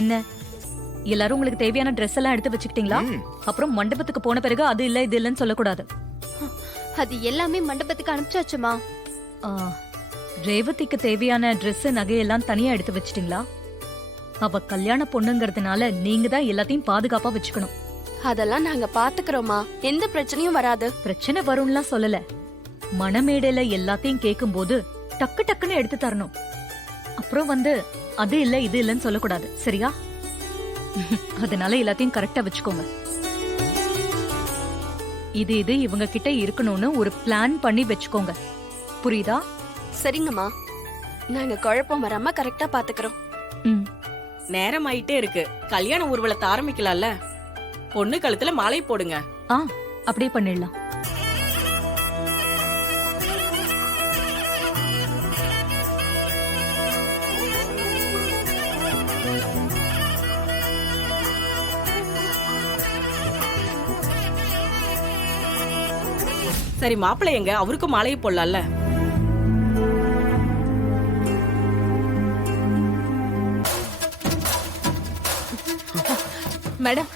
என்ன எல்லாரும் உங்களுக்கு தேவையான ட்ரெஸ் எல்லாம் எடுத்து வச்சுக்கிட்டீங்களா? அப்புறம் மண்டபத்துக்கு போன பிறகு அது இல்ல இது இல்லன்னு சொல்லக்கூடாது. அது எல்லாமே மண்டபத்துக்கு அனுப்பிச்சாச்சுமா. ரேவதிக்கு தேவையான ட்ரெஸ் நகையெல்லாம் தனியா எடுத்து வச்சிட்டீங்களா? அவ கல்யாண பொண்ணுங்கிறதுனால நீங்க தான் எல்லாத்தையும் பாதுகாப்பா வச்சுக்கணும். அதெல்லாம் நாங்க பாத்துக்கிறோமா, எந்த பிரச்சனையும் வராது. பிரச்சனை வரும்லாம் சொல்லல, மணமேடையில எல்லாத்தையும் கேட்கும் போது டக்கு டக்குன்னு எடுத்து தரணும். அப்புறம் அது இல்ல இது இல்லன்னு சொல்லக்கூடாது, சரியா? அதனால எல்லாத்தையும் கரெக்டா வச்சுக்கோங்க. இது இவங்க கிட்ட இருக்கணும்னு ஒரு பிளான் பண்ணி வச்சுக்கோங்க, புரியுதா? சரிங்கம்மா, நாங்க குழப்பம் வராம கரெக்டா பாத்துக்கிறோம். நேரம் ஆயிட்டே இருக்கு, கல்யாண ஊர்வலத்தை ஆரம்பிக்கலாம்ல. பொண்ணு கழுத்துல மாலை போடுங்க. அப்படியே பண்ணிடலாம். சரி, மாப்பிள்ளை எங்க? அவருக்கும் மாலையை போடலாம்ல. மேடம்,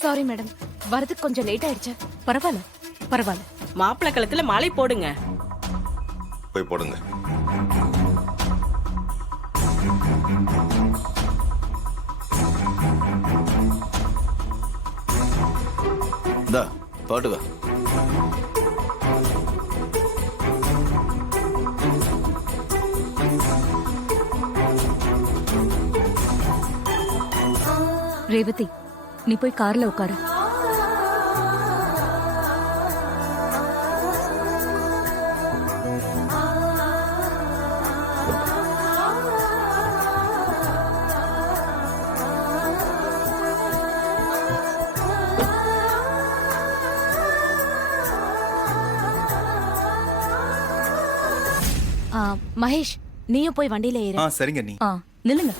சாரி மேடம், வரதுக்கு கொஞ்சம் லேட் ஆயிடுச்சு. பரவாயில்ல பரவாயில்ல. மாப்பிள்ளை கழுத்துல மாலை போடுங்க. போய் போடுங்க. பாட்டுவா. ரேவதி, நீ போய் கார்ல உட்காரு. மகேஷ், நீயும் போய் வண்டியில ஏறு. சரிங்க. நீ நில்லுங்க.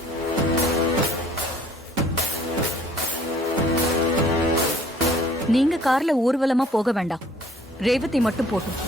நீங்க கார்ல ஊர்வலமா போக வேண்டாம், ரேவதி மட்டும் போட்டும்.